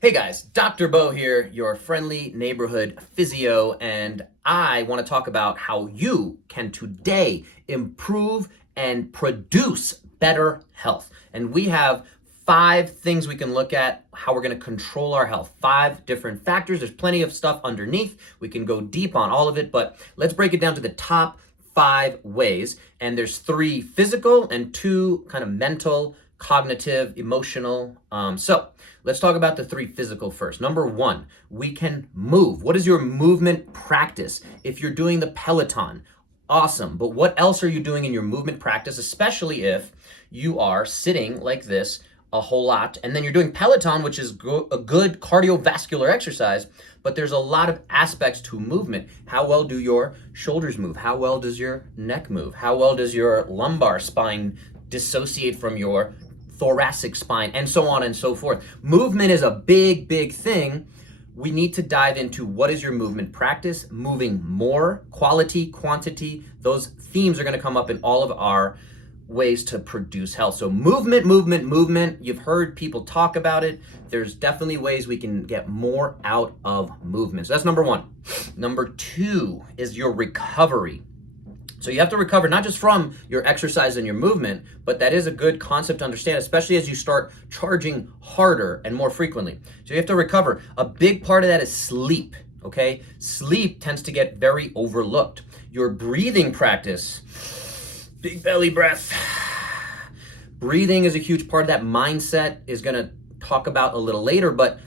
Hey guys, Dr. Bo here, your friendly neighborhood physio, and I want to talk about how you can today improve and produce better health. And we have 5 things we can look at how we're going to control our health. 5 different factors. There's plenty of stuff underneath. We can go deep on all of it, but let's break it down to the top 5 ways. And there's 3 physical and 2 kind of mental, cognitive, emotional. So let's talk about the 3 physical first. Number 1, we can move. What is your movement practice? If you're doing the Peloton, awesome. But what else are you doing in your movement practice, especially if you are sitting like this a whole lot, and then you're doing Peloton, which is a good cardiovascular exercise, but there's a lot of aspects to movement. How well do your shoulders move? How well does your neck move? How well does your lumbar spine dissociate from your thoracic spine, and so on and so forth? Movement is a big thing. We need to dive into what is your movement practice, moving more, quality, quantity. Those themes are going to come up in all of our ways to produce health. So movement. You've heard people talk about it. There's definitely ways we can get more out of movement. So that's number 1. Number 2 is your recovery. So you have to recover not just from your exercise and your movement, but that is a good concept to understand, especially as you start charging harder and more frequently. So you have to recover. A big part of that is sleep, okay? Sleep tends to get very overlooked. Your breathing practice, big belly breath. Breathing is a huge part of that. Mindset is going to talk about a little later, but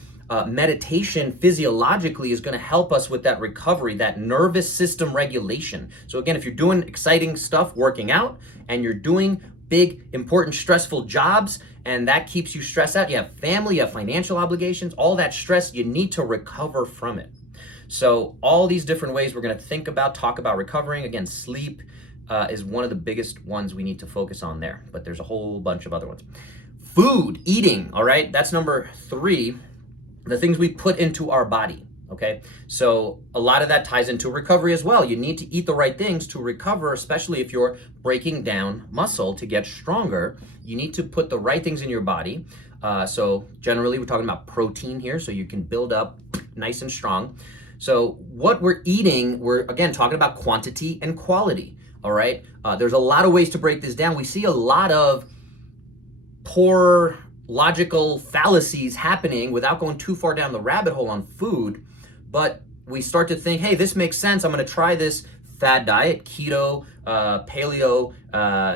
meditation physiologically is going to help us with that recovery, that nervous system regulation. So again, if you're doing exciting stuff, working out, and you're doing big, important, stressful jobs, and that keeps you stressed out, you have family, you have financial obligations, all that stress, you need to recover from it. So all these different ways we're going to talk about recovering. Again, sleep is one of the biggest ones we need to focus on there, but there's a whole bunch of other ones. Food, eating, all right? That's number 3. The things we put into our body, okay? So a lot of that ties into recovery as well. You need to eat the right things to recover, especially if you're breaking down muscle to get stronger. You need to put the right things in your body. So generally we're talking about protein here, so you can build up nice and strong. So what we're eating, we're again talking about quantity and quality, all right? There's a lot of ways to break this down. We see a lot of poor logical fallacies happening without going too far down the rabbit hole on food, but we start to think, hey, this makes sense. I'm going to try this fad diet, keto, paleo,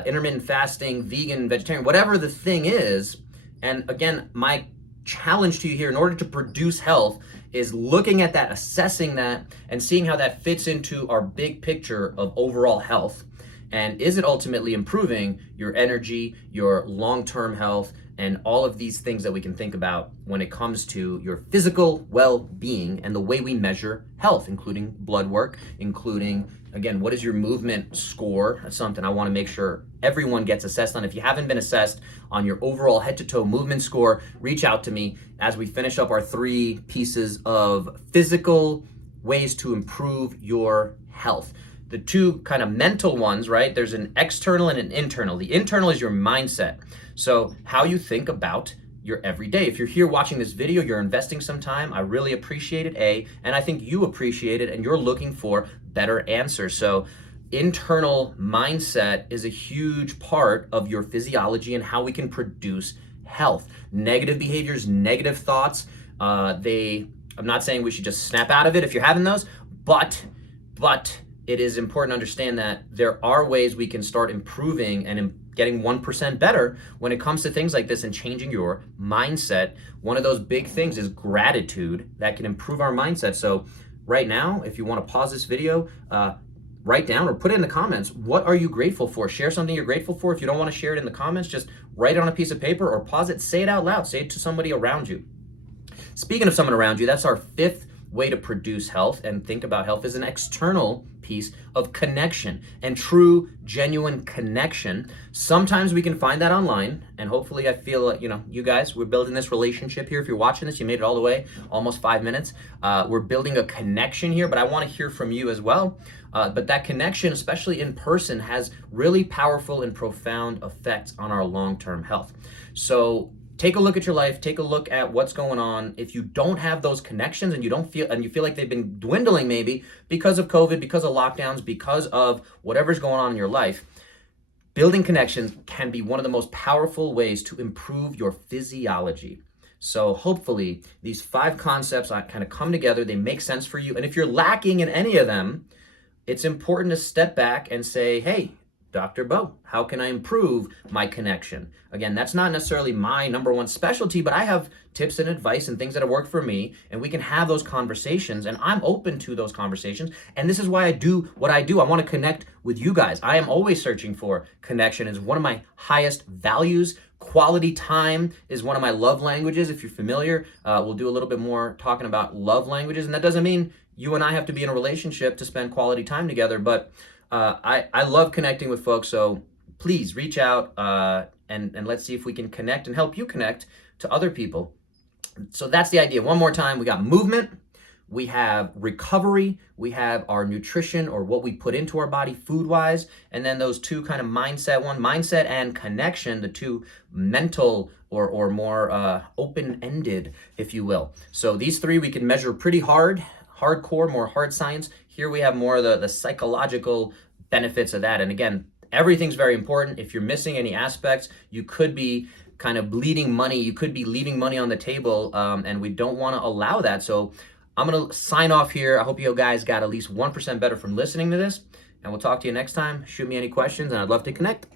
intermittent fasting, vegan, vegetarian, whatever the thing is. And again, my challenge to you here in order to produce health is looking at that, assessing that, and seeing how that fits into our big picture of overall health. And is it ultimately improving your energy, your long-term health, and all of these things that we can think about when it comes to your physical well-being and the way we measure health, including blood work, including, again, what is your movement score? That's something I want to make sure everyone gets assessed on. If you haven't been assessed on your overall head-to-toe movement score, reach out to me as we finish up our 3 pieces of physical ways to improve your health. The 2 kind of mental ones, right? There's an external and an internal. The internal is your mindset. So how you think about your everyday. If you're here watching this video, you're investing some time. I really appreciate it, and I think you appreciate it, and you're looking for better answers. So internal mindset is a huge part of your physiology and how we can produce health. Negative behaviors, negative thoughts, I'm not saying we should just snap out of it if you're having those, but it is important to understand that there are ways we can start improving and getting 1% better when it comes to things like this and changing your mindset. One of those big things is gratitude that can improve our mindset. So right now, if you want to pause this video, write down or put it in the comments, what are you grateful for? Share something you're grateful for. If you don't want to share it in the comments, just write it on a piece of paper or pause it, say it out loud, say it to somebody around you. Speaking of someone around you, that's our 5th way to produce health and think about health is an external piece of connection and true, genuine connection. Sometimes we can find that online, and hopefully I feel like, you guys, we're building this relationship here. If you're watching this, you made it all the way, almost 5 minutes. We're building a connection here, but I want to hear from you as well. But that connection, especially in person, has really powerful and profound effects on our long-term health. So take a look at your life, take a look at what's going on. If you don't have those connections and you feel like they've been dwindling, maybe because of COVID, because of lockdowns, because of whatever's going on in your life, building connections can be one of the most powerful ways to improve your physiology. So hopefully these 5 concepts kind of come together, they make sense for you. And if you're lacking in any of them, it's important to step back and say, hey, Dr. Bo, how can I improve my connection? Again, that's not necessarily my number one specialty, but I have tips and advice and things that have worked for me, and we can have those conversations, and I'm open to those conversations. And this is why I do what I do. I want to connect with you guys. I am always searching for connection. It's one of my highest values. Quality time is one of my love languages. If you're familiar, we'll do a little bit more talking about love languages. And that doesn't mean you and I have to be in a relationship to spend quality time together, but I love connecting with folks, so please reach out and let's see if we can connect and help you connect to other people. So that's the idea. One more time, we got movement, we have recovery, we have our nutrition or what we put into our body food-wise, and then those 2 kind of mindset and connection, the 2 mental or more open-ended, if you will. So these 3 we can measure pretty hardcore, more hard science. Here we have more of the psychological benefits of that. And again, everything's very important. If you're missing any aspects, you could be kind of bleeding money. You could be leaving money on the table, and we don't want to allow that. So I'm going to sign off here. I hope you guys got at least 1% better from listening to this, and we'll talk to you next time. Shoot me any questions, and I'd love to connect.